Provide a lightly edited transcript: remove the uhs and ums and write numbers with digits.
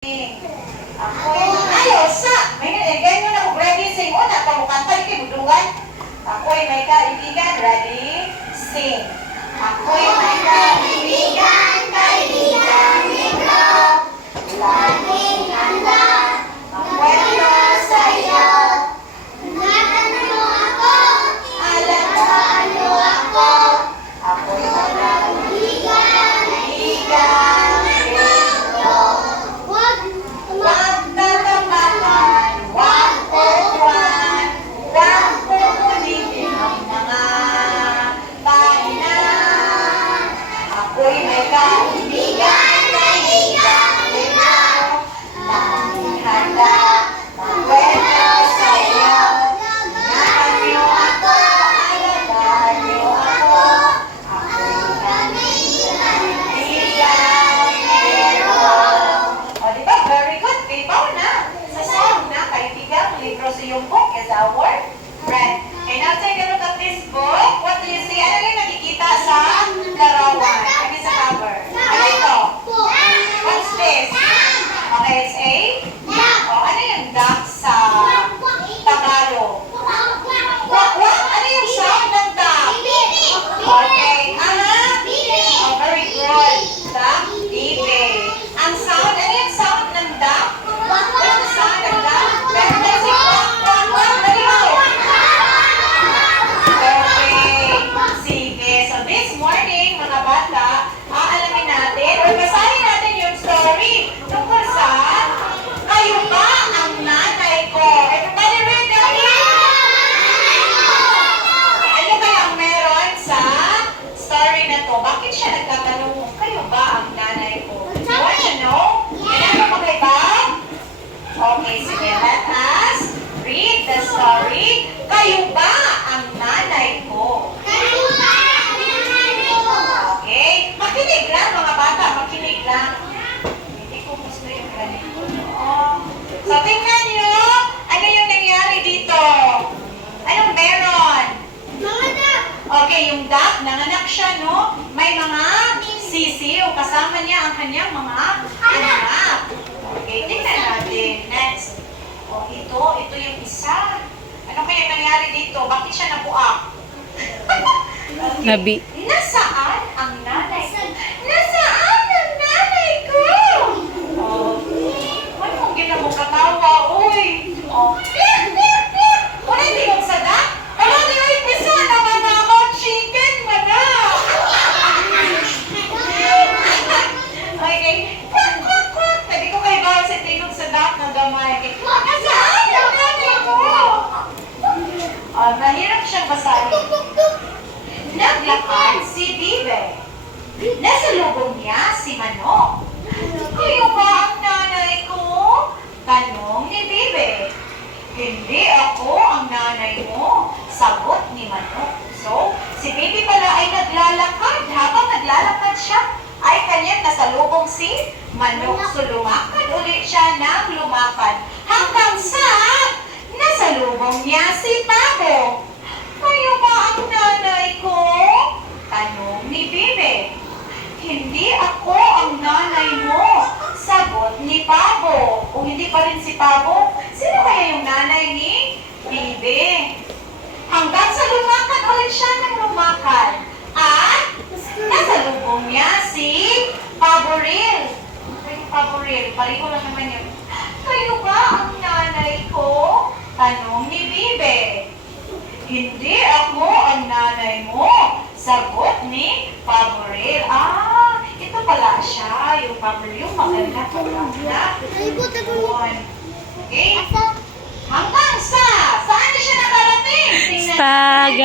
Ako'y ayaw sa may ganyan na ready sing una pamukanta kay budungan. Ako'y may kaibigan ready sing. Ako'y may kaibigan ikaw. Laging handa magkwento sa'yo. Natanong ako, alagaan mo ako. Ako'y may kaibigan ikaw. Huwag tatapakan, huwag pupuan, huwag pupulitin ang mga painan. Ako'y may kaibigan ikaw. Laging handa magkwento sa'yo. Ingatan niyo ako, alagaan niyo ako. Ako'y kaibigan ikaw. O, diba? Very good. Pipaw na. Sa song na, kaibigang libro sa iyong book is our friend. And now take a look at this book. What do you see? Ano yung nakikita sa larawan? Ano sa cover? Ano ito? What's this? Okay, it's a? O, ano yung duck sa Tagalog? What? Ano yung sound ng duck? Okay. Oh, very good. Duck, bibi. Ang sound, ano yung sound ng duck? What's the sound ng duck? Very basic. Quack. Dali mo. Okay. Sige. So this morning, mga bata, aalamin natin, or basahin natin yung story tungkol sa kayo ba ang nanay ko? Everybody read that? Ano kaya ang meron sa story na to? Bakit siya nagtatanong, kayo ba ang nanay ko? You want to know? Kailangan mo kayo ba? Okay, sige. Let us read the story. Kayo ba ang nanay ko? Okay? Makinig lang mga bata. Makinig lang. Hindi ko gusto yung ganito. So, tingnan nyo. Ano yung nangyari dito? Anong meron? Okay, yung duck, nanganak siya, no? May mga sisiw. Kasama niya ang kanyang mga anak. Okay, tingnan natin. Next. O, ito yung isa. Ano kaya nangyari dito? Bakit siya nabuak? Nabi. Nasaan ang nanay ko? Nasaan ang nanay ko? Oh, ano mong ginamong katawa? Uy! Oh, wala hindi mong sadak? Wala di ay pisa naman ako chicken man na! Okay. Quack. Pwede ko kayo bawal sa tingog sadak na gamay. Nasaan ang nanay ko? Mahirap siyang basahin. Naglakad si Bibe. Nasalubong niya si Manok. Kayo ba ang nanay ko? Tanong ni Bibe. Hindi ako ang nanay mo. Sagot ni Manok. So, si Bibe pala ay naglalakad. Habang naglalakad siya, ay kanyang nasalubong si Manok. So, lumakad ulit siya ng lumakad. Hanggang sa nasalubong niya si Pabo. Kayo ba ang nanay ko? Tanong ni Bibe. Hindi ako ang nanay mo. Sagot ni Pabo. Kung hindi pa rin si Pabo, sino kaya yung nanay ni Bibe? Hanggang sa lumakad ulit siya ng lumakad. At nasalubong niya si Paboril. Paboril, paliho lang naman yun. Kayo ba ang nanay ko? Tanong ni Bibe. Hindi ako ang nanay mo. Sagot ni Paboril. Ito pala siya. Yung Paboril, yung maganda pala na. Okay? Hanggang sa, saan na siya nakarating? Tingnan natin.